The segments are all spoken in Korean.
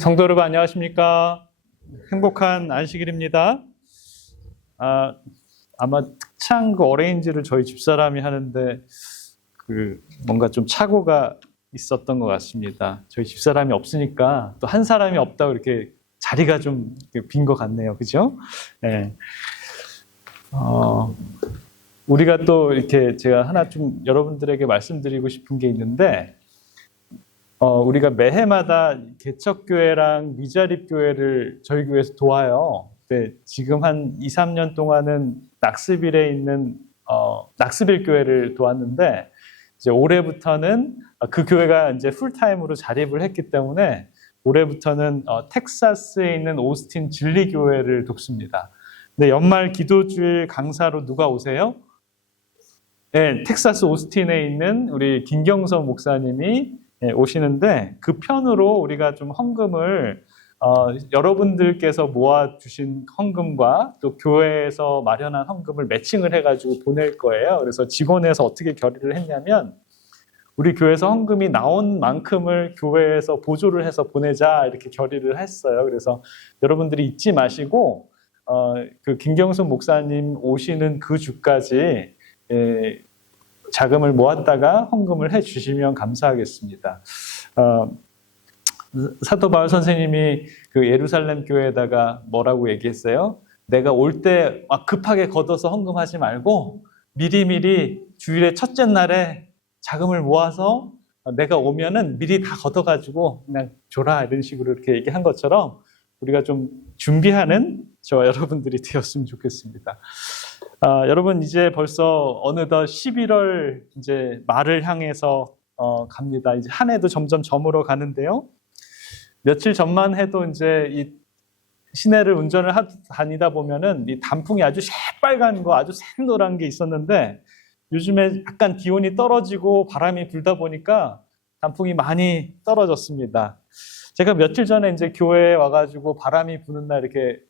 성도 여러분 안녕하십니까? 행복한 안식일입니다. 아마 특창 어레인지를 저희 집사람이 하는데 뭔가 좀 착오가 있었던 것 같습니다. 저희 집사람이 없으니까 또 한 사람이 없다고 이렇게 자리가 좀 빈 것 같네요. 그죠? 네. 우리가 또 이렇게 제가 하나 좀 여러분들에게 말씀드리고 싶은 게 있는데, 우리가 매해마다 개척교회랑 미자립교회를 저희 교회에서 도와요. 근데 지금 한 2, 3년 동안은 낙스빌에 있는 낙스빌 교회를 도왔는데, 이제 올해부터는 그 교회가 이제 풀타임으로 자립을 했기 때문에 올해부터는 텍사스에 있는 오스틴 진리교회를 돕습니다. 근데 연말 기도주일 강사로 누가 오세요? 네, 텍사스 오스틴에 있는 우리 김경선 목사님이 오시는데, 그 편으로 우리가 좀 헌금을 여러분들께서 모아주신 헌금과 또 교회에서 마련한 헌금을 매칭을 해가지고 보낼 거예요. 그래서 직원에서 어떻게 결의를 했냐면, 우리 교회에서 헌금이 나온 만큼을 교회에서 보조를 해서 보내자 이렇게 결의를 했어요. 그래서 여러분들이 잊지 마시고 그 김경순 목사님 오시는 그 주까지 자금을 모았다가 헌금을 해주시면 감사하겠습니다. 사도 바울 선생님이 그 예루살렘 교회에다가 뭐라고 얘기했어요? 내가 올 때 막 급하게 걷어서 헌금하지 말고 미리미리 주일의 첫째 날에 자금을 모아서 내가 오면은 미리 다 걷어가지고 그냥 줘라, 이런 식으로 이렇게 얘기한 것처럼 우리가 좀 준비하는 저와 여러분들이 되었으면 좋겠습니다. 여러분, 이제 벌써 어느덧 11월 이제 말을 향해서 갑니다. 이제 한 해도 점점 저물어 가는데요. 며칠 전만 해도 이제 이 시내를 운전을 다니다 보면은 이 단풍이 아주 새빨간 거, 아주 샛노란 게 있었는데, 요즘에 약간 기온이 떨어지고 바람이 불다 보니까 단풍이 많이 떨어졌습니다. 제가 며칠 전에 이제 교회에 와가지고 바람이 부는 날 이렇게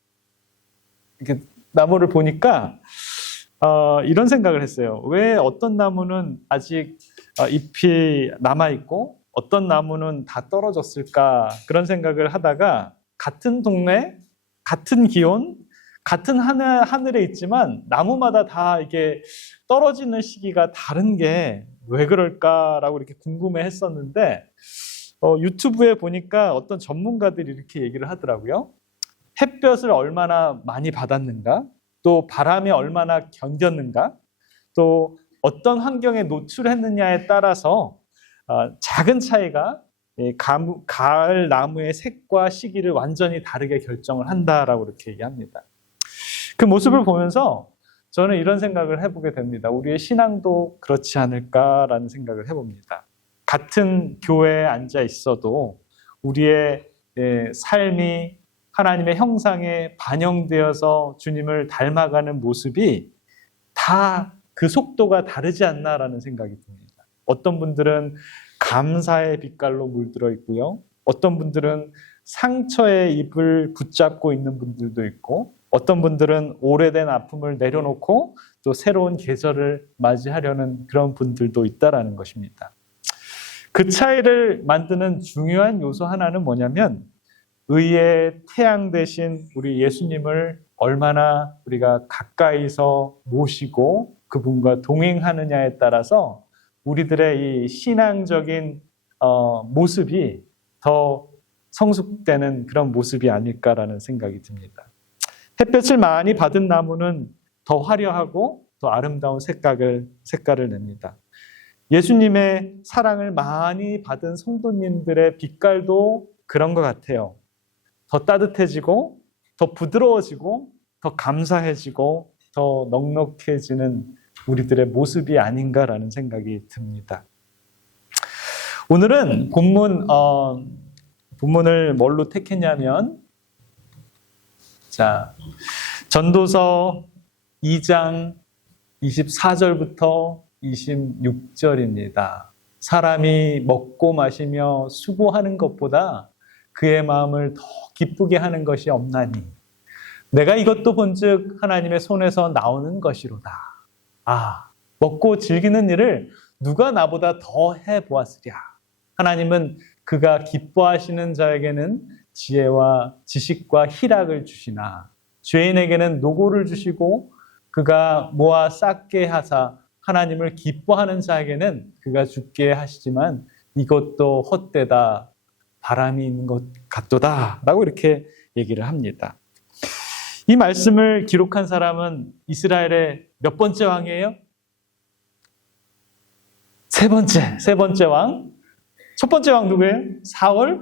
나무를 보니까 이런 생각을 했어요. 왜 어떤 나무는 아직 잎이 남아있고 어떤 나무는 다 떨어졌을까, 그런 생각을 하다가, 같은 동네, 같은 기온, 같은 하늘에 있지만 나무마다 다 이게 떨어지는 시기가 다른 게 왜 그럴까라고 이렇게 궁금해 했었는데, 유튜브에 보니까 어떤 전문가들이 이렇게 얘기를 하더라고요. 햇볕을 얼마나 많이 받았는가, 또 바람에 얼마나 견뎠는가, 또 어떤 환경에 노출했느냐에 따라서 작은 차이가 가을 나무의 색과 시기를 완전히 다르게 결정을 한다라고 이렇게 얘기합니다. 그 모습을 보면서 저는 이런 생각을 해보게 됩니다. 우리의 신앙도 그렇지 않을까라는 생각을 해봅니다. 같은 교회에 앉아 있어도 우리의 삶이 하나님의 형상에 반영되어서 주님을 닮아가는 모습이 다 그 속도가 다르지 않나라는 생각이 듭니다. 어떤 분들은 감사의 빛깔로 물들어 있고요. 어떤 분들은 상처의 잎을 붙잡고 있는 분들도 있고, 어떤 분들은 오래된 아픔을 내려놓고 또 새로운 계절을 맞이하려는 그런 분들도 있다라는 것입니다. 그 차이를 만드는 중요한 요소 하나는 뭐냐면, 의의 태양 되신 우리 예수님을 얼마나 우리가 가까이서 모시고 그분과 동행하느냐에 따라서 우리들의 이 신앙적인 모습이 더 성숙되는 그런 모습이 아닐까라는 생각이 듭니다. 햇볕을 많이 받은 나무는 더 화려하고 더 아름다운 색깔을 냅니다. 예수님의 사랑을 많이 받은 성도님들의 빛깔도 그런 것 같아요. 더 따뜻해지고, 더 부드러워지고, 더 감사해지고, 더 넉넉해지는 우리들의 모습이 아닌가라는 생각이 듭니다. 오늘은 본문을 뭘로 택했냐면, 전도서 2장 24절부터 26절입니다. 사람이 먹고 마시며 수고하는 것보다 그의 마음을 더 기쁘게 하는 것이 없나니 내가 이것도 본즉 하나님의 손에서 나오는 것이로다. 먹고 즐기는 일을 누가 나보다 더 해보았으랴. 하나님은 그가 기뻐하시는 자에게는 지혜와 지식과 희락을 주시나 죄인에게는 노고를 주시고 그가 모아 쌓게 하사 하나님을 기뻐하는 자에게는 그가 죽게 하시지만 이것도 헛되다 바람이 있는 것 같도다 라고 이렇게 얘기를 합니다. 이 말씀을 기록한 사람은 이스라엘의 몇 번째 왕이에요? 세 번째 왕. 첫 번째 왕 누구예요? 사울,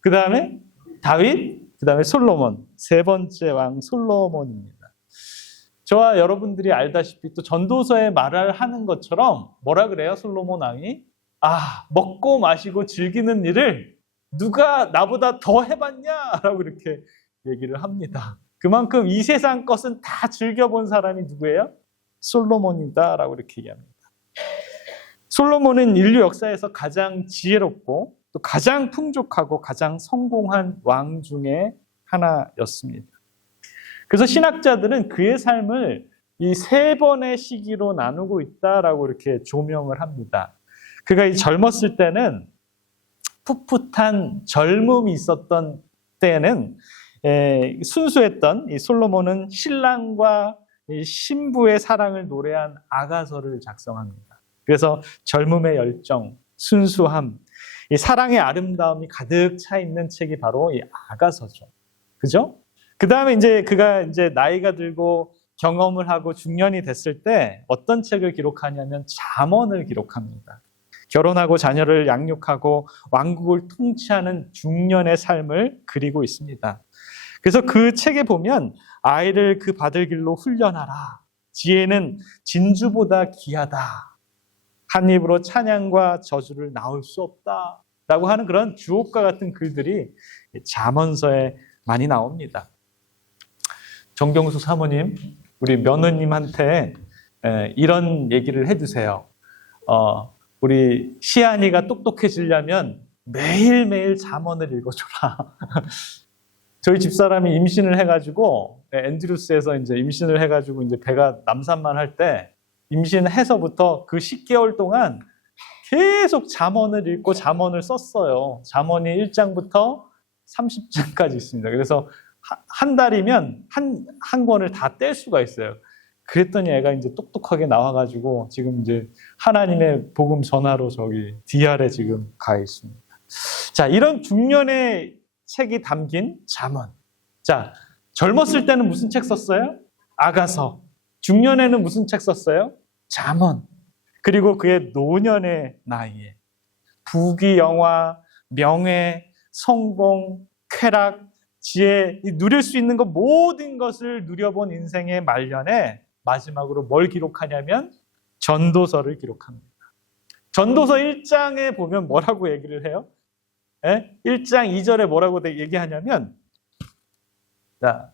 그 다음에 다윗, 그 다음에 솔로몬. 세 번째 왕 솔로몬입니다. 저와 여러분들이 알다시피 또 전도서에 말을 하는 것처럼 뭐라 그래요? 솔로몬 왕이 먹고 마시고 즐기는 일을 누가 나보다 더 해봤냐? 라고 이렇게 얘기를 합니다. 그만큼 이 세상 것은 다 즐겨본 사람이 누구예요? 솔로몬이다 라고 이렇게 얘기합니다. 솔로몬은 인류 역사에서 가장 지혜롭고 또 가장 풍족하고 가장 성공한 왕 중에 하나였습니다. 그래서 신학자들은 그의 삶을 이 세 번의 시기로 나누고 있다라고 이렇게 조명을 합니다. 그가 이 젊었을 때는 풋풋한 젊음이 있었던 때에는 순수했던 이 솔로몬은 신랑과 이 신부의 사랑을 노래한 아가서를 작성합니다. 그래서 젊음의 열정, 순수함, 이 사랑의 아름다움이 가득 차 있는 책이 바로 이 아가서죠. 그죠? 그 다음에 이제 그가 이제 나이가 들고 경험을 하고 중년이 됐을 때 어떤 책을 기록하냐면 잠언을 기록합니다. 결혼하고 자녀를 양육하고 왕국을 통치하는 중년의 삶을 그리고 있습니다. 그래서 그 책에 보면 아이를 그 받을 길로 훈련하라. 지혜는 진주보다 귀하다. 한 입으로 찬양과 저주를 나올 수 없다. 라고 하는 그런 주옥과 같은 글들이 잠언서에 많이 나옵니다. 정경수 사모님, 우리 며느님한테 이런 얘기를 해주세요. 우리 시안이가 똑똑해지려면 매일매일 잠언을 읽어줘라. 저희 집사람이 임신을 해가지고 앤드루스에서 이제 임신을 해가지고 이제 배가 남산만 할 때 임신해서부터 그 10개월 동안 계속 잠언을 읽고 잠언을 썼어요. 잠언이 1장부터 30장까지 있습니다. 그래서 한 달이면 한 권을 다 뗄 수가 있어요. 그랬더니 애가 이제 똑똑하게 나와가지고 지금 이제 하나님의 복음 전하러 저기 DR에 지금 가 있습니다. 자, 이런 중년의 책이 담긴 잠언. 자, 젊었을 때는 무슨 책 썼어요? 아가서. 중년에는 무슨 책 썼어요? 잠언. 그리고 그의 노년의 나이에 부귀영화, 명예, 성공, 쾌락, 지혜, 누릴 수 있는 것 모든 것을 누려본 인생의 말년에 마지막으로 뭘 기록하냐면 전도서를 기록합니다. 전도서 1장에 보면 뭐라고 얘기를 해요? 1장 2절에 뭐라고 얘기하냐면 자,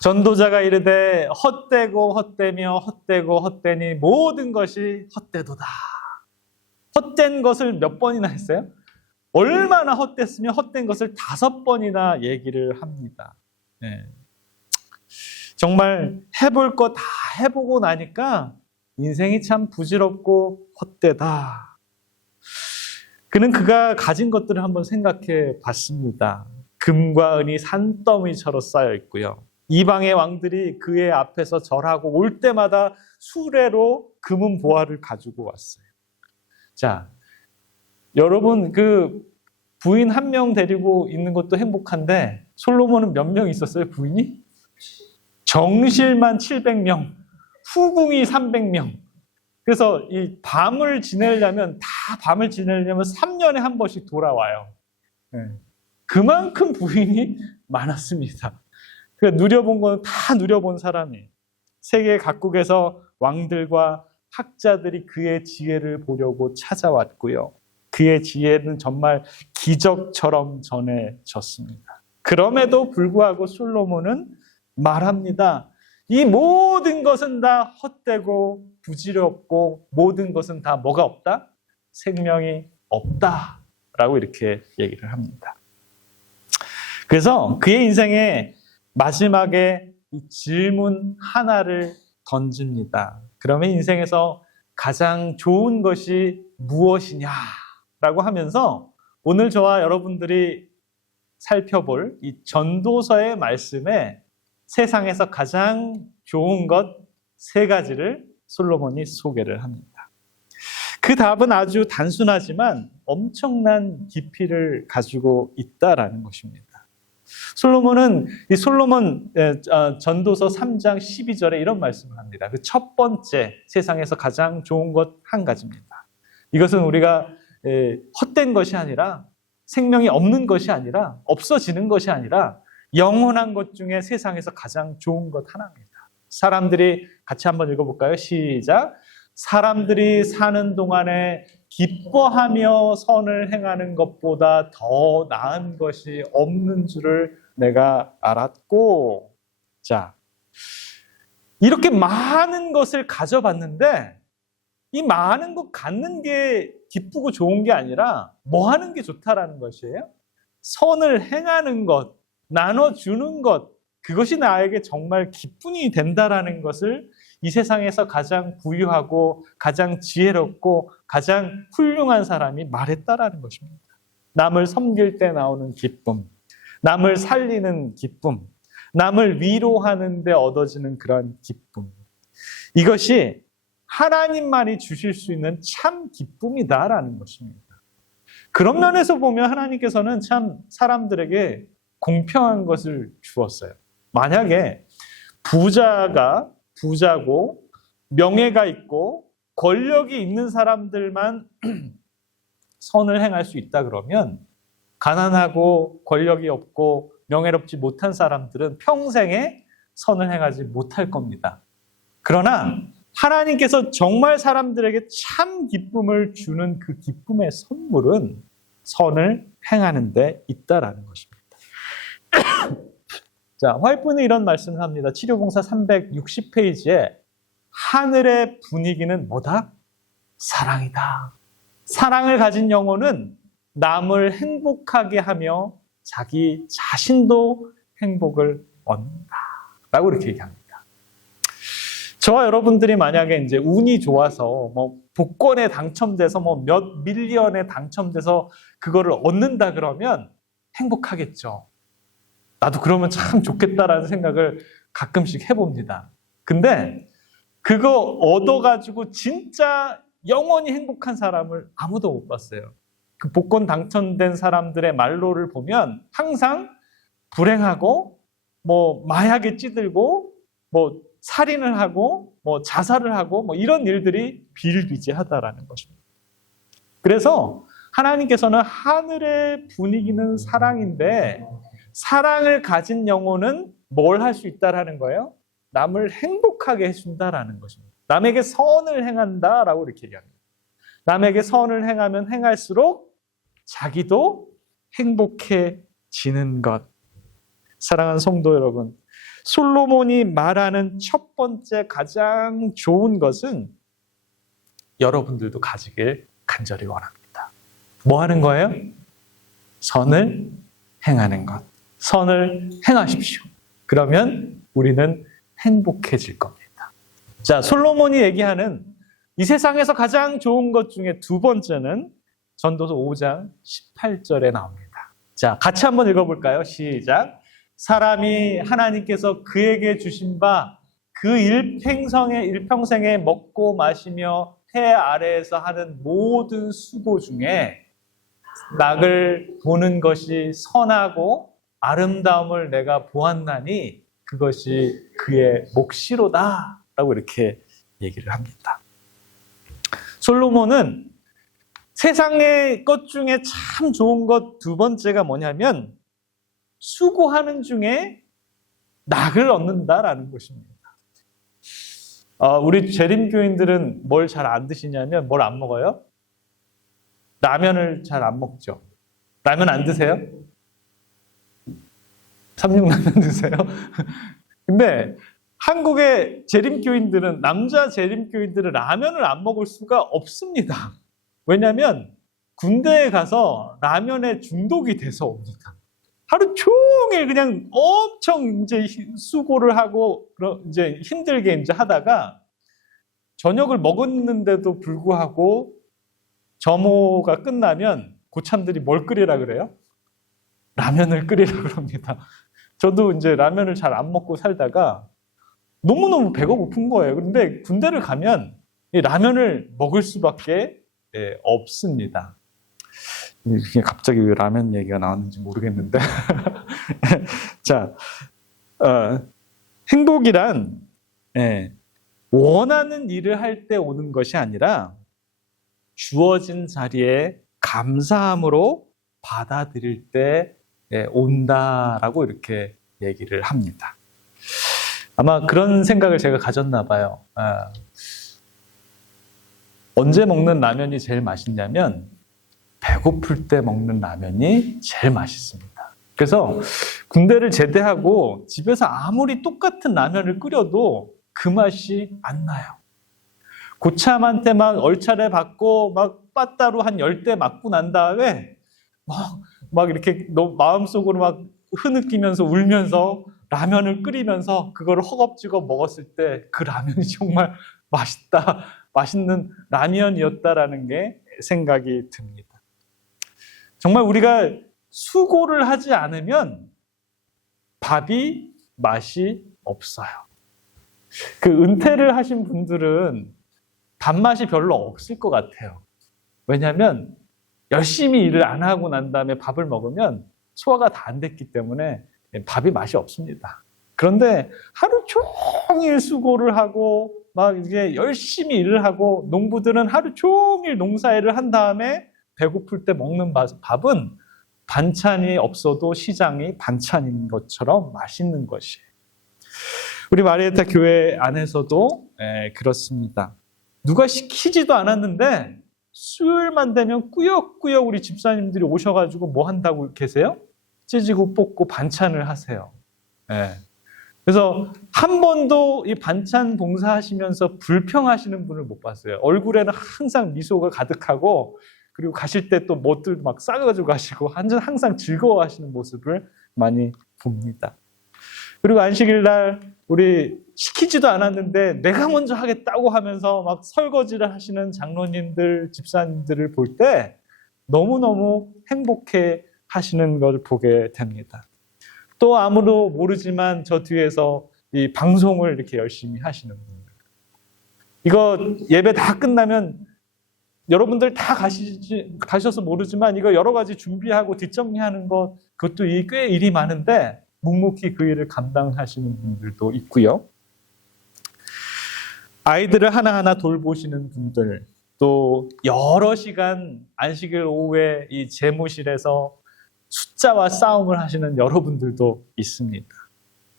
전도자가 이르되 헛되고 헛되며 헛되고 헛되니 모든 것이 헛되도다. 헛된 것을 몇 번이나 했어요? 얼마나 헛됐으면 헛된 것을 5번이나 얘기를 합니다. 네. 정말 해볼 거 다 해보고 나니까 인생이 참 부질없고 헛되다. 그는 그가 가진 것들을 한번 생각해 봤습니다. 금과 은이 산더미처럼 쌓여 있고요. 이방의 왕들이 그의 앞에서 절하고 올 때마다 수레로 금은 보화를 가지고 왔어요. 자, 여러분 그 부인 1명 데리고 있는 것도 행복한데 솔로몬은 몇 명 있었어요? 부인이? 정실만 700명, 후궁이 300명. 그래서 이 밤을 지내려면 3년에 한 번씩 돌아와요. 네. 그만큼 부인이 많았습니다. 그러니까 누려본 건 다 누려본 사람이 세계 각국에서 왕들과 학자들이 그의 지혜를 보려고 찾아왔고요. 그의 지혜는 정말 기적처럼 전해졌습니다. 그럼에도 불구하고 솔로몬은 말합니다. 이 모든 것은 다 헛되고 부질없고 모든 것은 다 뭐가 없다? 생명이 없다라고 이렇게 얘기를 합니다. 그래서 그의 인생의 마지막에 이 질문 하나를 던집니다. 그러면 인생에서 가장 좋은 것이 무엇이냐라고 하면서 오늘 저와 여러분들이 살펴볼 이 전도서의 말씀에 세상에서 가장 좋은 것 3가지를 솔로몬이 소개를 합니다. 그 답은 아주 단순하지만 엄청난 깊이를 가지고 있다라는 것입니다. 솔로몬은 이 솔로몬 전도서 3장 12절에 이런 말씀을 합니다. 그 첫 번째 세상에서 가장 좋은 것 한 가지입니다. 이것은 우리가 헛된 것이 아니라 생명이 없는 것이 아니라 없어지는 것이 아니라 영원한 것 중에 세상에서 가장 좋은 것 하나입니다. 사람들이 같이 한번 읽어볼까요? 시작. 사람들이 사는 동안에 기뻐하며 선을 행하는 것보다 더 나은 것이 없는 줄을 내가 알았고. 자, 이렇게 많은 것을 가져봤는데 이 많은 것 갖는 게 기쁘고 좋은 게 아니라 뭐 하는 게 좋다라는 것이에요? 선을 행하는 것, 나눠주는 것, 그것이 나에게 정말 기쁨이 된다라는 것을 이 세상에서 가장 부유하고 가장 지혜롭고 가장 훌륭한 사람이 말했다라는 것입니다. 남을 섬길 때 나오는 기쁨, 남을 살리는 기쁨, 남을 위로하는 데 얻어지는 그런 기쁨. 이것이 하나님만이 주실 수 있는 참 기쁨이다라는 것입니다. 그런 면에서 보면 하나님께서는 참 사람들에게 공평한 것을 주었어요. 만약에 부자가 부자고 명예가 있고 권력이 있는 사람들만 선을 행할 수 있다 그러면 가난하고 권력이 없고 명예롭지 못한 사람들은 평생에 선을 행하지 못할 겁니다. 그러나 하나님께서 정말 사람들에게 참 기쁨을 주는 그 기쁨의 선물은 선을 행하는 데 있다라는 것입니다. 자, 화이트는 이런 말씀을 합니다. 치료봉사 360페이지에 하늘의 분위기는 뭐다? 사랑이다. 사랑을 가진 영혼은 남을 행복하게 하며 자기 자신도 행복을 얻는다. 라고 이렇게 얘기합니다. 저와 여러분들이 만약에 이제 운이 좋아서 뭐 복권에 당첨돼서 뭐 몇 밀리언에 당첨돼서 그거를 얻는다 그러면 행복하겠죠. 나도 그러면 참 좋겠다라는 생각을 가끔씩 해봅니다. 근데 그거 얻어가지고 진짜 영원히 행복한 사람을 아무도 못 봤어요. 그 복권 당첨된 사람들의 말로를 보면 항상 불행하고 뭐 마약에 찌들고 뭐 살인을 하고 뭐 자살을 하고 뭐 이런 일들이 비일비재하다라는 것입니다. 그래서 하나님께서는 하늘의 분위기는 사랑인데 사랑을 가진 영혼은 뭘 할 수 있다라는 거예요? 남을 행복하게 해준다라는 것입니다. 남에게 선을 행한다라고 이렇게 얘기합니다. 남에게 선을 행하면 행할수록 자기도 행복해지는 것. 사랑하는 성도 여러분, 솔로몬이 말하는 첫 번째 가장 좋은 것은 여러분들도 가지길 간절히 원합니다. 뭐 하는 거예요? 선을 행하는 것. 선을 행하십시오. 그러면 우리는 행복해질 겁니다. 자, 솔로몬이 얘기하는 이 세상에서 가장 좋은 것 중에 두 번째는 전도서 5장 18절에 나옵니다. 자, 같이 한번 읽어볼까요? 시작. 사람이 하나님께서 그에게 주신 바 그 일평생에 먹고 마시며 해 아래에서 하는 모든 수고 중에 낙을 보는 것이 선하고 아름다움을 내가 보았나니 그것이 그의 몫이로다 라고 이렇게 얘기를 합니다. 솔로몬은 세상의 것 중에 참 좋은 것 두 번째가 뭐냐면 수고하는 중에 낙을 얻는다라는 것입니다. 우리 재림교인들은 뭘 잘 안 드시냐면 뭘 안 먹어요? 라면을 잘 안 먹죠. 라면 안 드세요? 삼육라면 드세요? 근데 한국의 재림교인들은 남자 재림교인들은 라면을 안 먹을 수가 없습니다. 왜냐하면 군대에 가서 라면에 중독이 돼서 옵니다. 하루 종일 그냥 엄청 이제 수고를 하고 이제 힘들게 이제 하다가 저녁을 먹었는데도 불구하고 점호가 끝나면 고참들이 뭘 끓이라 그래요? 라면을 끓이라고 합니다. 저도 이제 라면을 잘 안 먹고 살다가 너무너무 배가 고픈 거예요. 근데 군대를 가면 이 라면을 먹을 수밖에 없습니다. 이게 갑자기 왜 라면 얘기가 나왔는지 모르겠는데. 자, 행복이란 원하는 일을 할 때 오는 것이 아니라 주어진 자리에 감사함으로 받아들일 때 온다라고 이렇게 얘기를 합니다. 아마 그런 생각을 제가 가졌나 봐요. 언제 먹는 라면이 제일 맛있냐면 배고플 때 먹는 라면이 제일 맛있습니다. 그래서 군대를 제대하고 집에서 아무리 똑같은 라면을 끓여도 그 맛이 안 나요. 고참한테 막 얼차례 받고 막 빠따로 한 10대 맞고 난 다음에 막 이렇게 마음속으로 막 흐느끼면서 울면서 라면을 끓이면서 그걸 허겁지겁 먹었을 때 그 라면이 정말 맛있다, 맛있는 라면이었다라는 게 생각이 듭니다. 정말 우리가 수고를 하지 않으면 밥이 맛이 없어요. 그 은퇴를 하신 분들은 밥맛이 별로 없을 것 같아요. 왜냐하면 열심히 일을 안 하고 난 다음에 밥을 먹으면 소화가 다 안 됐기 때문에 밥이 맛이 없습니다. 그런데 하루 종일 수고를 하고 막 이제 열심히 일을 하고 농부들은 하루 종일 농사일을 한 다음에 배고플 때 먹는 밥은 반찬이 없어도 시장이 반찬인 것처럼 맛있는 것이에요. 우리 마리에타 교회 안에서도 그렇습니다. 누가 시키지도 않았는데 수요일만 되면 꾸역꾸역 우리 집사님들이 오셔가지고 뭐 한다고 계세요? 찌지고 볶고 반찬을 하세요. 그래서 한 번도 이 반찬 봉사하시면서 불평하시는 분을 못 봤어요. 얼굴에는 항상 미소가 가득하고 그리고 가실 때 또 뭐들 막 싸가지고 가시고 항상 즐거워하시는 모습을 많이 봅니다. 그리고 안식일 날 우리 시키지도 않았는데 내가 먼저 하겠다고 하면서 막 설거지를 하시는 장로님들, 집사님들을 볼 때 너무너무 행복해 하시는 걸 보게 됩니다. 또 아무도 모르지만 저 뒤에서 이 방송을 이렇게 열심히 하시는 분들. 이거 예배 다 끝나면 여러분들 다 가셔서 모르지만 이거 여러 가지 준비하고 뒷정리하는 것, 그것도 꽤 일이 많은데 묵묵히 그 일을 감당하시는 분들도 있고요. 아이들을 하나하나 돌보시는 분들, 또 여러 시간 안식일 오후에 이 재무실에서 숫자와 싸움을 하시는 여러분들도 있습니다.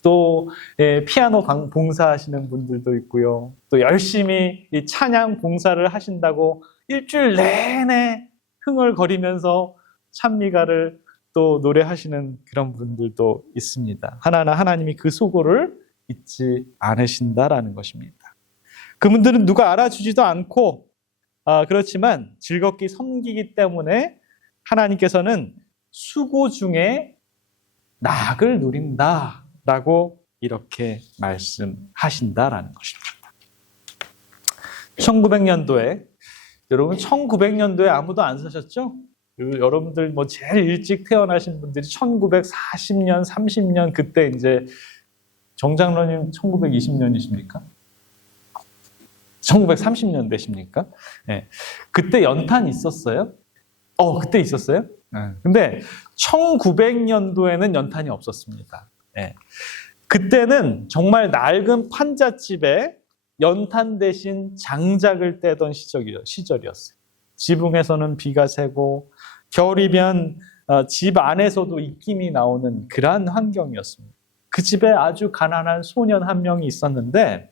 또 피아노 봉사하시는 분들도 있고요. 또 열심히 이 찬양 봉사를 하신다고 일주일 내내 흥얼거리면서 찬미가를 또 노래하시는 그런 분들도 있습니다. 하나하나 하나님이 그 수고를 잊지 않으신다라는 것입니다. 그분들은 누가 알아주지도 않고 그렇지만 즐겁게 섬기기 때문에 하나님께서는 수고 중에 낙을 누린다라고 이렇게 말씀하신다라는 것입니다. 1900년도에 여러분 1900년도에 아무도 안 사셨죠? 여러분들 뭐 제일 일찍 태어나신 분들이 1940년, 30년 그때 이제 정장로님 1920년이십니까? 1930년대십니까? 네. 그때 연탄 있었어요? 그때 있었어요? 근데 1900년도에는 연탄이 없었습니다. 네. 그때는 정말 낡은 판잣집에 연탄 대신 장작을 떼던 시절이었어요. 지붕에서는 비가 새고 겨울이면 집 안에서도 입김이 나오는 그러한 환경이었습니다. 그 집에 아주 가난한 소년 한 명이 있었는데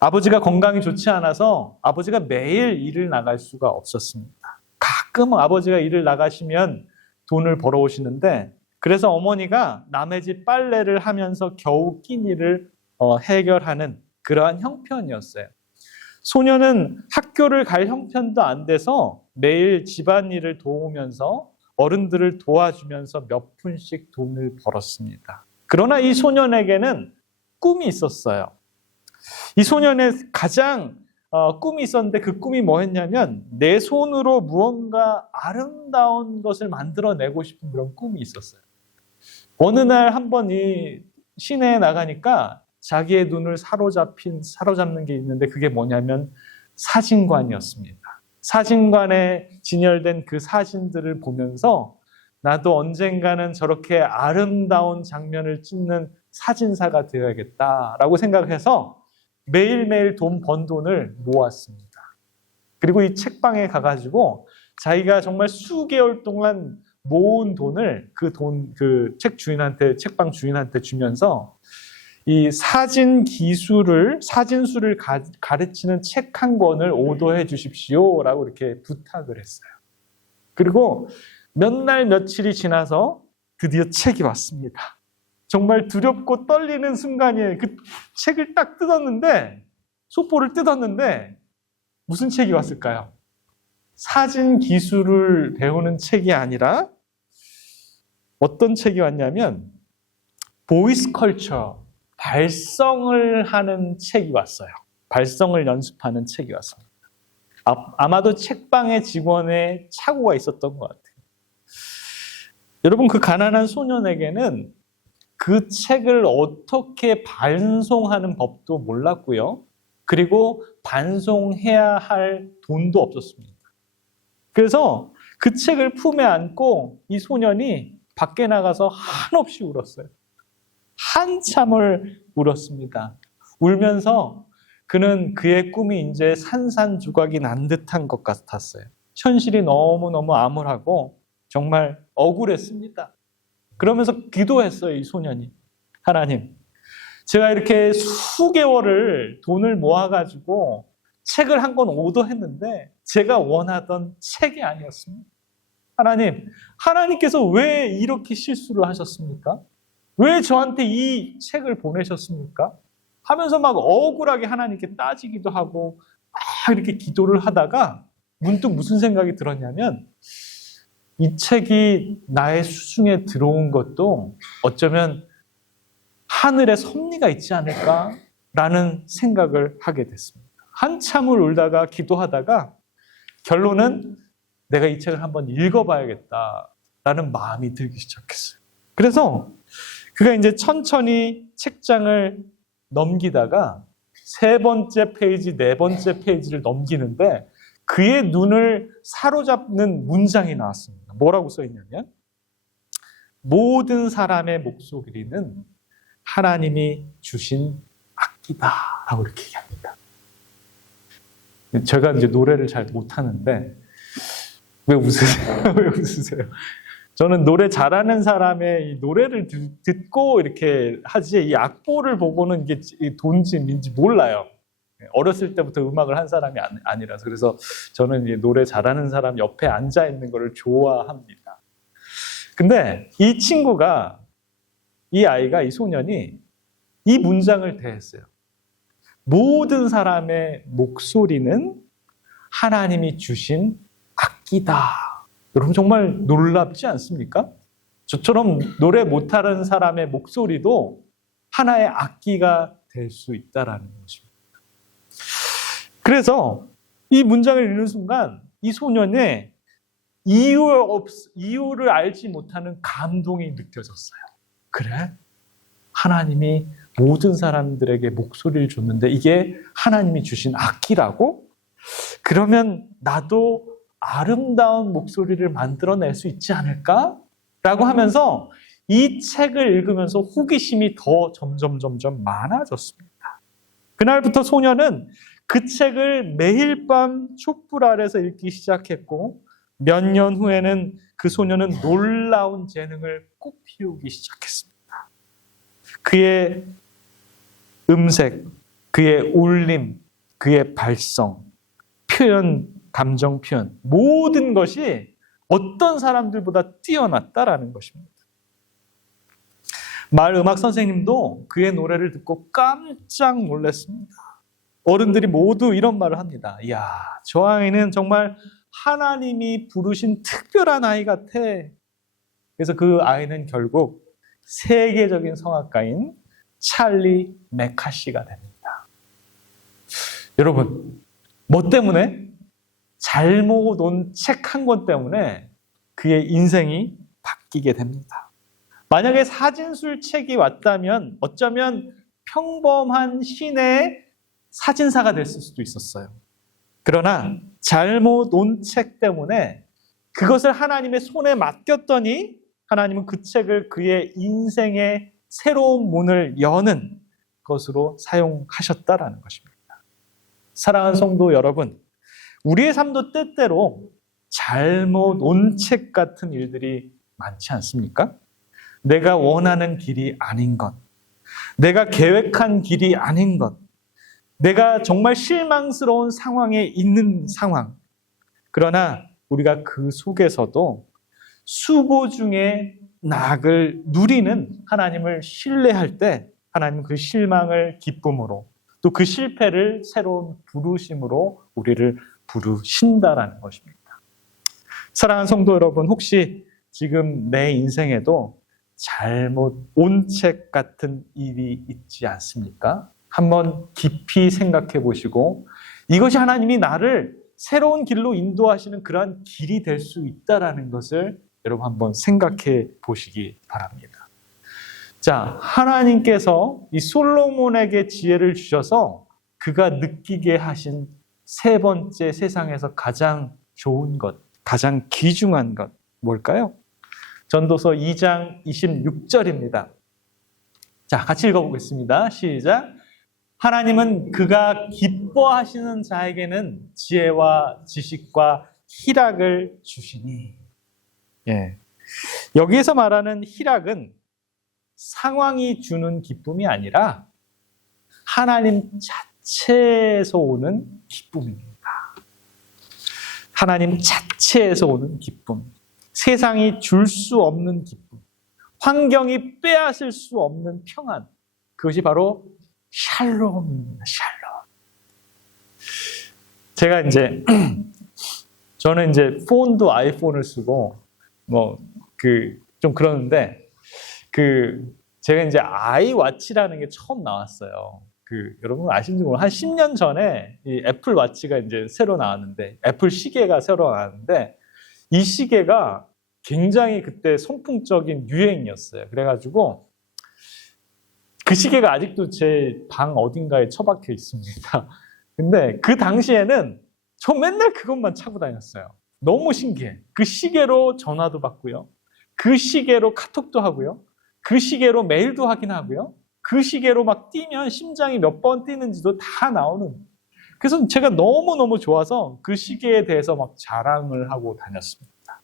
아버지가 건강이 좋지 않아서 아버지가 매일 일을 나갈 수가 없었습니다. 가끔 아버지가 일을 나가시면 돈을 벌어오시는데 그래서 어머니가 남의 집 빨래를 하면서 겨우 끼니를 해결하는 그러한 형편이었어요. 소년은 학교를 갈 형편도 안 돼서 매일 집안일을 도우면서 어른들을 도와주면서 몇 푼씩 돈을 벌었습니다. 그러나 이 소년에게는 꿈이 있었어요. 이 소년의 가장 꿈이 있었는데 그 꿈이 뭐였냐면 내 손으로 무언가 아름다운 것을 만들어내고 싶은 그런 꿈이 있었어요. 어느 날 한번 이 시내에 나가니까 자기의 눈을 사로잡는 게 있는데 그게 뭐냐면 사진관이었습니다. 사진관에 진열된 그 사진들을 보면서 나도 언젠가는 저렇게 아름다운 장면을 찍는 사진사가 되어야겠다라고 생각해서 매일매일 번 돈을 모았습니다. 그리고 이 책방에 가가지고 자기가 정말 수개월 동안 모은 돈을 그 책방 주인한테 주면서 이 사진수를 가르치는 책 한 권을 오더해 주십시오라고 이렇게 부탁을 했어요. 그리고 몇 날 며칠이 지나서 드디어 책이 왔습니다. 정말 두렵고 떨리는 순간에 그 책을 딱 뜯었는데, 속보를 뜯었는데 무슨 책이 왔을까요? 사진 기술을 배우는 책이 아니라 어떤 책이 왔냐면 보이스 컬처, 발성을 하는 책이 왔어요. 발성을 연습하는 책이 왔습니다. 아마도 책방의 직원의 착오가 있었던 것 같아요. 여러분, 그 가난한 소년에게는 그 책을 어떻게 반송하는 법도 몰랐고요. 그리고 반송해야 할 돈도 없었습니다. 그래서 그 책을 품에 안고 이 소년이 밖에 나가서 한없이 울었어요. 한참을 울었습니다. 울면서 그는 그의 꿈이 이제 산산조각이 난 듯한 것 같았어요. 현실이 너무너무 암울하고 정말 억울했습니다. 그러면서 기도했어요, 이 소년이. 하나님, 제가 이렇게 수개월을 돈을 모아가지고 책을 한 권 오더했는데 제가 원하던 책이 아니었습니다. 하나님, 하나님께서 왜 이렇게 실수를 하셨습니까? 왜 저한테 이 책을 보내셨습니까? 하면서 막 억울하게 하나님께 따지기도 하고 막 이렇게 기도를 하다가 문득 무슨 생각이 들었냐면 이 책이 나의 수중에 들어온 것도 어쩌면 하늘의 섭리가 있지 않을까라는 생각을 하게 됐습니다. 한참을 울다가 기도하다가 결론은 내가 이 책을 한번 읽어봐야겠다라는 마음이 들기 시작했어요. 그래서 그가 이제 천천히 책장을 넘기다가 세 번째 페이지, 네 번째 페이지를 넘기는데 그의 눈을 사로잡는 문장이 나왔습니다. 뭐라고 써 있냐면 모든 사람의 목소리는 하나님이 주신 악기다라고 이렇게 얘기합니다. 제가 이제 노래를 잘 못하는데 왜 웃으세요? 왜 웃으세요? 저는 노래 잘하는 사람의 이 노래를 듣고 이렇게 하지 이 악보를 보고는 이게 돈지 민지 몰라요. 어렸을 때부터 음악을 한 사람이 아니라서. 그래서 저는 이 노래 잘하는 사람 옆에 앉아 있는 거를 좋아합니다. 근데 이 친구가, 이 아이가, 이 소년이 이 문장을 대했어요. 모든 사람의 목소리는 하나님이 주신 악기다. 여러분 정말 놀랍지 않습니까? 저처럼 노래 못하는 사람의 목소리도 하나의 악기가 될 수 있다라는 것입니다. 그래서 이 문장을 읽는 순간 이 소년의 이유를 알지 못하는 감동이 느껴졌어요. 그래? 하나님이 모든 사람들에게 목소리를 줬는데 이게 하나님이 주신 악기라고? 그러면 나도 아름다운 목소리를 만들어낼 수 있지 않을까? 라고 하면서 이 책을 읽으면서 호기심이 더 점점 많아졌습니다. 그날부터 소년은 그 책을 매일 밤 촛불 아래서 읽기 시작했고 몇 년 후에는 그 소년은 놀라운 재능을 꽃피우기 시작했습니다. 그의 음색, 그의 울림, 그의 발성, 표현, 감정 표현, 모든 것이 어떤 사람들보다 뛰어났다라는 것입니다. 마을 음악 선생님도 그의 노래를 듣고 깜짝 놀랐습니다. 어른들이 모두 이런 말을 합니다. 이야, 저 아이는 정말 하나님이 부르신 특별한 아이 같아. 그래서 그 아이는 결국 세계적인 성악가인 찰리 메카시가 됩니다. 여러분, 뭐 때문에? 잘못 온 책 한 권 때문에 그의 인생이 바뀌게 됩니다. 만약에 사진술 책이 왔다면 어쩌면 평범한 시내 사진사가 됐을 수도 있었어요. 그러나 잘못 온 책 때문에 그것을 하나님의 손에 맡겼더니 하나님은 그 책을 그의 인생의 새로운 문을 여는 것으로 사용하셨다라는 것입니다. 사랑하는 성도 여러분, 우리의 삶도 때때로 잘못 온 책 같은 일들이 많지 않습니까? 내가 원하는 길이 아닌 것, 내가 계획한 길이 아닌 것, 내가 정말 실망스러운 상황에 있는 상황. 그러나 우리가 그 속에서도 수고 중에 낙을 누리는 하나님을 신뢰할 때 하나님 그 실망을 기쁨으로 또 그 실패를 새로운 부르심으로 우리를 부르신다라는 것입니다. 사랑하는 성도 여러분, 혹시 지금 내 인생에도 잘못 온 책 같은 일이 있지 않습니까? 한번 깊이 생각해 보시고 이것이 하나님이 나를 새로운 길로 인도하시는 그러한 길이 될 수 있다라는 것을 여러분 한번 생각해 보시기 바랍니다. 자, 하나님께서 이 솔로몬에게 지혜를 주셔서 그가 느끼게 하신 세 번째 세상에서 가장 좋은 것, 가장 귀중한 것 뭘까요? 전도서 2장 26절입니다. 자, 같이 읽어보겠습니다. 시작. 하나님은 그가 기뻐하시는 자에게는 지혜와 지식과 희락을 주시니. 예. 여기에서 말하는 희락은 상황이 주는 기쁨이 아니라 하나님 자체에서 오는 기쁨입니다. 하나님 자체에서 오는 기쁨. 세상이 줄 수 없는 기쁨. 환경이 빼앗을 수 없는 평안. 그것이 바로 샬롬입니다. 샬롬. 제가 저는 폰도 아이폰을 쓰고 좀 그러는데 제가 아이워치라는 게 처음 나왔어요. 여러분 아시는지 모르겠어요. 한 10년 전에 이 애플 워치가 새로 나왔는데, 애플 시계가 새로 나왔는데, 이 시계가 굉장히 그때 선풍적인 유행이었어요. 그래가지고 그 시계가 아직도 제 방 어딘가에 처박혀 있습니다. 근데 그 당시에는 저 맨날 그것만 차고 다녔어요. 너무 신기해. 그 시계로 전화도 받고요. 그 시계로 카톡도 하고요. 그 시계로 메일도 확인하고요. 그 시계로 막 뛰면 심장이 몇 번 뛰는지도 다 나오는. 그래서 제가 너무너무 좋아서 그 시계에 대해서 막 자랑을 하고 다녔습니다.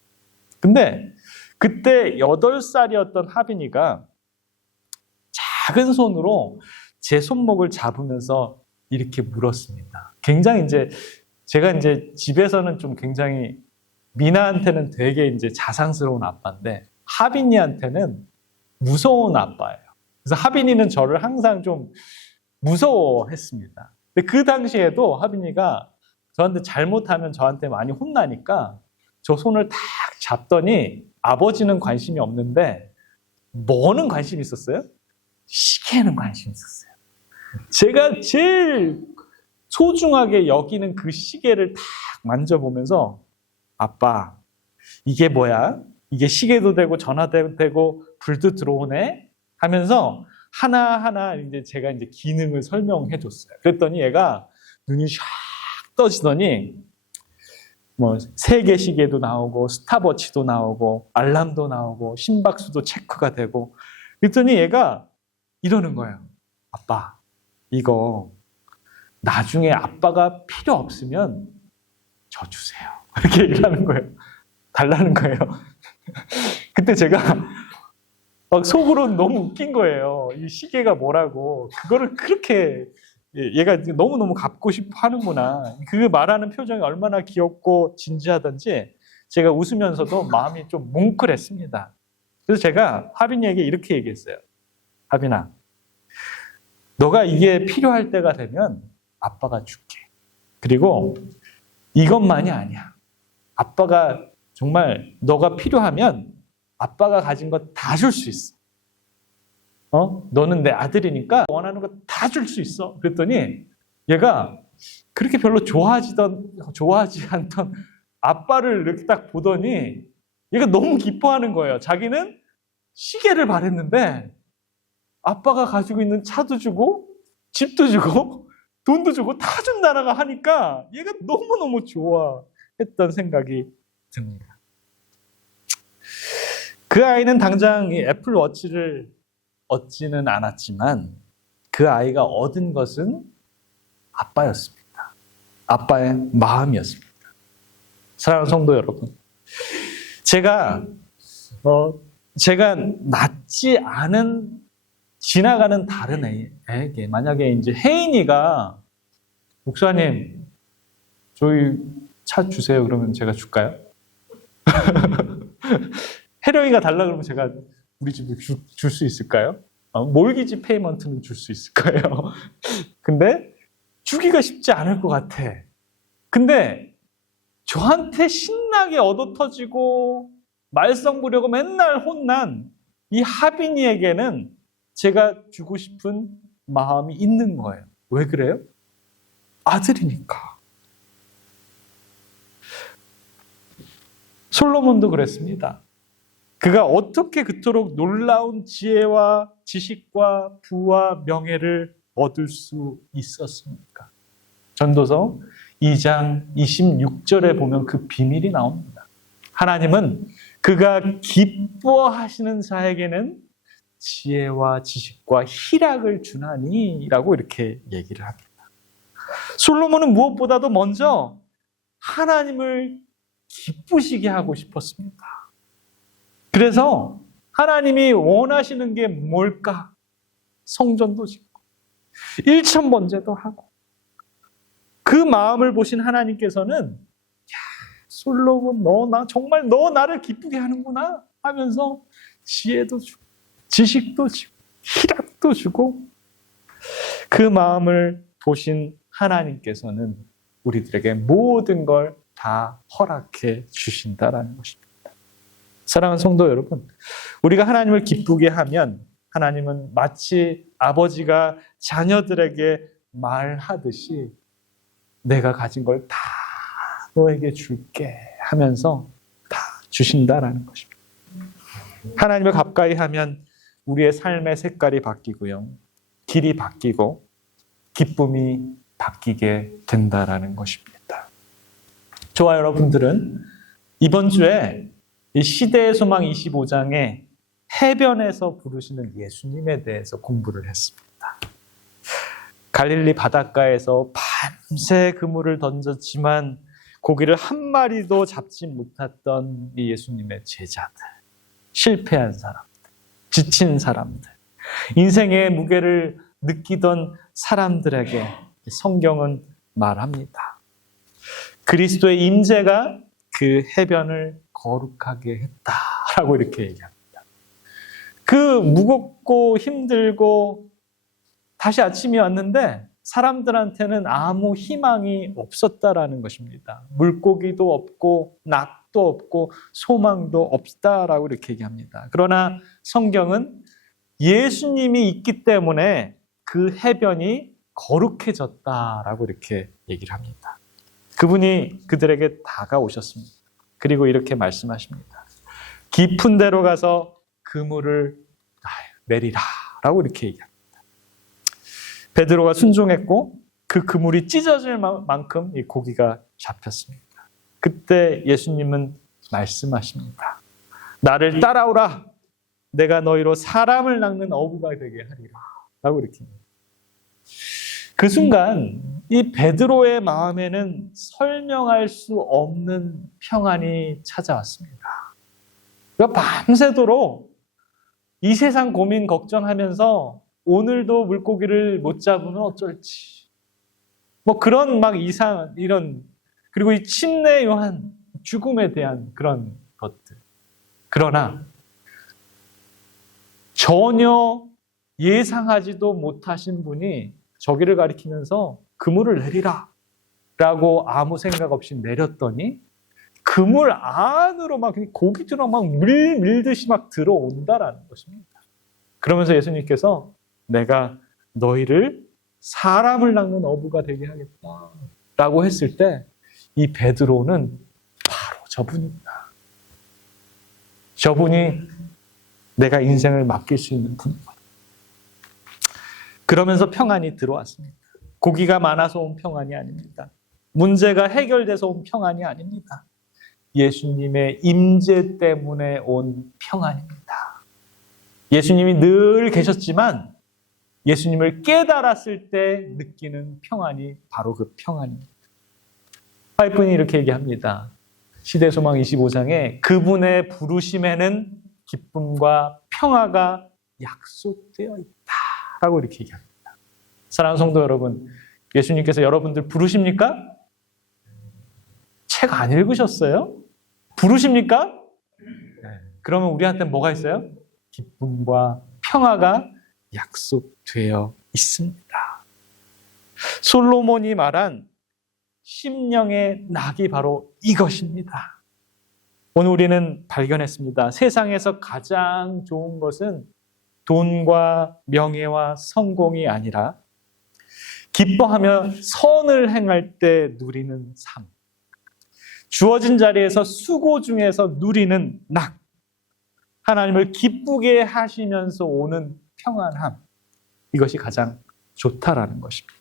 근데 그때 8살이었던 하빈이가 작은 손으로 제 손목을 잡으면서 이렇게 물었습니다. 굉장히 제가 집에서는 좀 굉장히 미나한테는 되게 자상스러운 아빠인데 하빈이한테는 무서운 아빠예요. 그래서 하빈이는 저를 항상 좀 무서워했습니다. 근데 그 당시에도 하빈이가 저한테 잘못하면 저한테 많이 혼나니까 저 손을 탁 잡더니 아버지는 관심이 없는데 뭐는 관심이 있었어요? 시계는 관심이 있었어요. 제가 제일 소중하게 여기는 그 시계를 탁 만져보면서 아빠, 이게 뭐야? 이게 시계도 되고 전화도 되고 불도 들어오네? 하면서 하나하나 제가 기능을 설명해 줬어요. 그랬더니 얘가 눈이 샥 떠지더니 세계 시계도 나오고 스탑워치도 나오고 알람도 나오고 심박수도 체크가 되고 그랬더니 얘가 이러는 거예요. 아빠, 이거 나중에 아빠가 필요 없으면 저 주세요. 이렇게 얘기를 하는 거예요. 달라는 거예요. 그때 제가 막 속으로 너무 웃긴 거예요. 이 시계가 뭐라고. 그거를 그렇게 얘가 너무너무 갖고 싶어 하는구나. 그 말하는 표정이 얼마나 귀엽고 진지하던지 제가 웃으면서도 마음이 좀 뭉클했습니다. 그래서 제가 하빈이에게 이렇게 얘기했어요. 하빈아, 너가 이게 필요할 때가 되면 아빠가 줄게. 그리고 이것만이 아니야. 아빠가 정말 너가 필요하면 아빠가 가진 거 다 줄 수 있어. 너는 내 아들이니까 원하는 거 다 줄 수 있어. 그랬더니 얘가 그렇게 별로 좋아하지 않던 아빠를 이렇게 딱 보더니 얘가 너무 기뻐하는 거예요. 자기는 시계를 바랬는데 아빠가 가지고 있는 차도 주고 집도 주고 돈도 주고 다 준다라고 하니까 얘가 너무너무 좋아했던 생각이 듭니다. 그 아이는 당장 이 애플워치를 얻지는 않았지만 그 아이가 얻은 것은 아빠였습니다. 아빠의 마음이었습니다. 사랑하는 성도 여러분, 제가 낳지 않은 지나가는 다른 애에게 만약에 이제 혜인이가 목사님 저희 차 주세요 그러면 제가 줄까요? 혜령이가 달라 그러면 제가 우리 집에 줄 수 있을까요? 몰기지 페이먼트는 줄 수 있을 거예요. 근데 주기가 쉽지 않을 것 같아. 근데 저한테 신나게 얻어터지고 말썽 부려고 맨날 혼난 이 하빈이에게는 제가 주고 싶은 마음이 있는 거예요. 왜 그래요? 아들이니까. 솔로몬도 그랬습니다. 그가 어떻게 그토록 놀라운 지혜와 지식과 부와 명예를 얻을 수 있었습니까? 전도서 2장 26절에 보면 그 비밀이 나옵니다. 하나님은 그가 기뻐하시는 자에게는 지혜와 지식과 희락을 주나니 라고 이렇게 얘기를 합니다. 솔로몬은 무엇보다도 먼저 하나님을 기쁘시게 하고 싶었습니다. 그래서 하나님이 원하시는 게 뭘까? 성전도 짓고 1,000번제도 하고 그 마음을 보신 하나님께서는 솔로몬 정말 너 나를 기쁘게 하는구나 하면서 지혜도 주고 지식도 주고 희락도 주고 그 마음을 보신 하나님께서는 우리들에게 모든 걸 다 허락해 주신다라는 것입니다. 사랑하는 성도 여러분, 우리가 하나님을 기쁘게 하면 하나님은 마치 아버지가 자녀들에게 말하듯이 내가 가진 걸 다 너에게 줄게 하면서 다 주신다라는 것입니다. 하나님을 가까이 하면 우리의 삶의 색깔이 바뀌고요. 길이 바뀌고 기쁨이 바뀌게 된다라는 것입니다. 저와 여러분들은 이번 주에 이 시대의 소망 25장에 해변에서 부르시는 예수님에 대해서 공부를 했습니다. 갈릴리 바닷가에서 밤새 그물을 던졌지만 고기를 한 마리도 잡지 못했던 이 예수님의 제자들, 실패한 사람들, 지친 사람들, 인생의 무게를 느끼던 사람들에게 성경은 말합니다. 그리스도의 임재가 그 해변을 거룩하게 했다라고 이렇게 얘기합니다. 그 무겁고 힘들고 다시 아침이 왔는데 사람들한테는 아무 희망이 없었다라는 것입니다. 물고기도 없고 낙도 없고 소망도 없다라고 이렇게 얘기합니다. 그러나 성경은 예수님이 있기 때문에 그 해변이 거룩해졌다라고 이렇게 얘기를 합니다. 그분이 그들에게 다가오셨습니다. 그리고 이렇게 말씀하십니다. 깊은 데로 가서 그물을 내리라 라고 이렇게 얘기합니다. 베드로가 순종했고 그 그물이 찢어질 만큼 이 고기가 잡혔습니다. 그때 예수님은 말씀하십니다. 나를 따라오라. 내가 너희로 사람을 낚는 어부가 되게 하리라 라고 이렇게 합니다. 그 순간 이 베드로의 마음에는 설명할 수 없는 평안이 찾아왔습니다. 그러니까 밤새도록 이 세상 고민 걱정하면서 오늘도 물고기를 못 잡으면 어쩔지. 뭐 그런 이런 그리고 이 침례 요한 죽음에 대한 그런 것들. 그러나 전혀 예상하지도 못하신 분이 저기를 가리키면서 그물을 내리라 라고 아무 생각 없이 내렸더니 그물 안으로 고기들은 밀듯이 들어온다라는 것입니다. 그러면서 예수님께서 내가 너희를 사람을 낚는 어부가 되게 하겠다. 라고 했을 때 이 베드로는 바로 저분입니다. 저분이 내가 인생을 맡길 수 있는 분입니다. 그러면서 평안이 들어왔습니다. 고기가 많아서 온 평안이 아닙니다. 문제가 해결돼서 온 평안이 아닙니다. 예수님의 임재 때문에 온 평안입니다. 예수님이 늘 계셨지만 예수님을 깨달았을 때 느끼는 평안이 바로 그 평안입니다. 화이트분이 이렇게 얘기합니다. 시대소망 25장에 그분의 부르심에는 기쁨과 평화가 약속되어 있다라고 이렇게 얘기합니다. 사랑하는 성도 여러분, 예수님께서 여러분들 부르십니까? 책 안 읽으셨어요? 부르십니까? 네. 그러면 우리한테 뭐가 있어요? 기쁨과 평화가 약속되어 있습니다. 솔로몬이 말한 심령의 낙이 바로 이것입니다. 오늘 우리는 발견했습니다. 세상에서 가장 좋은 것은 돈과 명예와 성공이 아니라 기뻐하며 선을 행할 때 누리는 삶. 주어진 자리에서 수고 중에서 누리는 낙. 하나님을 기쁘게 하시면서 오는 평안함. 이것이 가장 좋다라는 것입니다.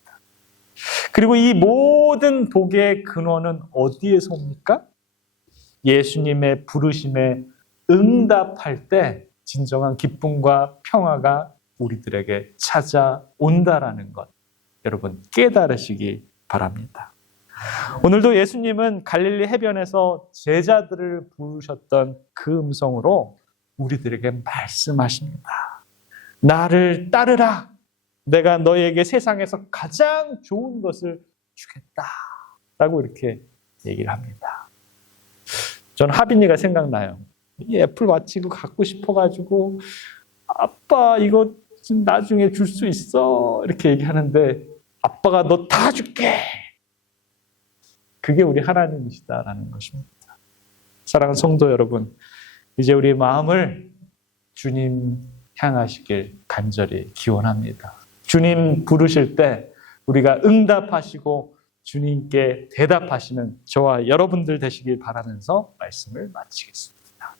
그리고 이 모든 복의 근원은 어디에서 옵니까? 예수님의 부르심에 응답할 때 진정한 기쁨과 평화가 우리들에게 찾아온다라는 것. 여러분 깨달으시기 바랍니다. 오늘도 예수님은 갈릴리 해변에서 제자들을 부르셨던 그 음성으로 우리들에게 말씀하십니다. 나를 따르라. 내가 너에게 세상에서 가장 좋은 것을 주겠다. 라고 이렇게 얘기를 합니다. 저는 하빈이가 생각나요. 이 애플워치 이거 갖고 싶어가지고 아빠 이거 나중에 줄 수 있어. 이렇게 얘기하는데 아빠가 너 다 줄게. 그게 우리 하나님이시다라는 것입니다. 사랑하는 성도 여러분, 이제 우리 마음을 주님 향하시길 간절히 기원합니다. 주님 부르실 때 우리가 응답하시고 주님께 대답하시는 저와 여러분들 되시길 바라면서 말씀을 마치겠습니다.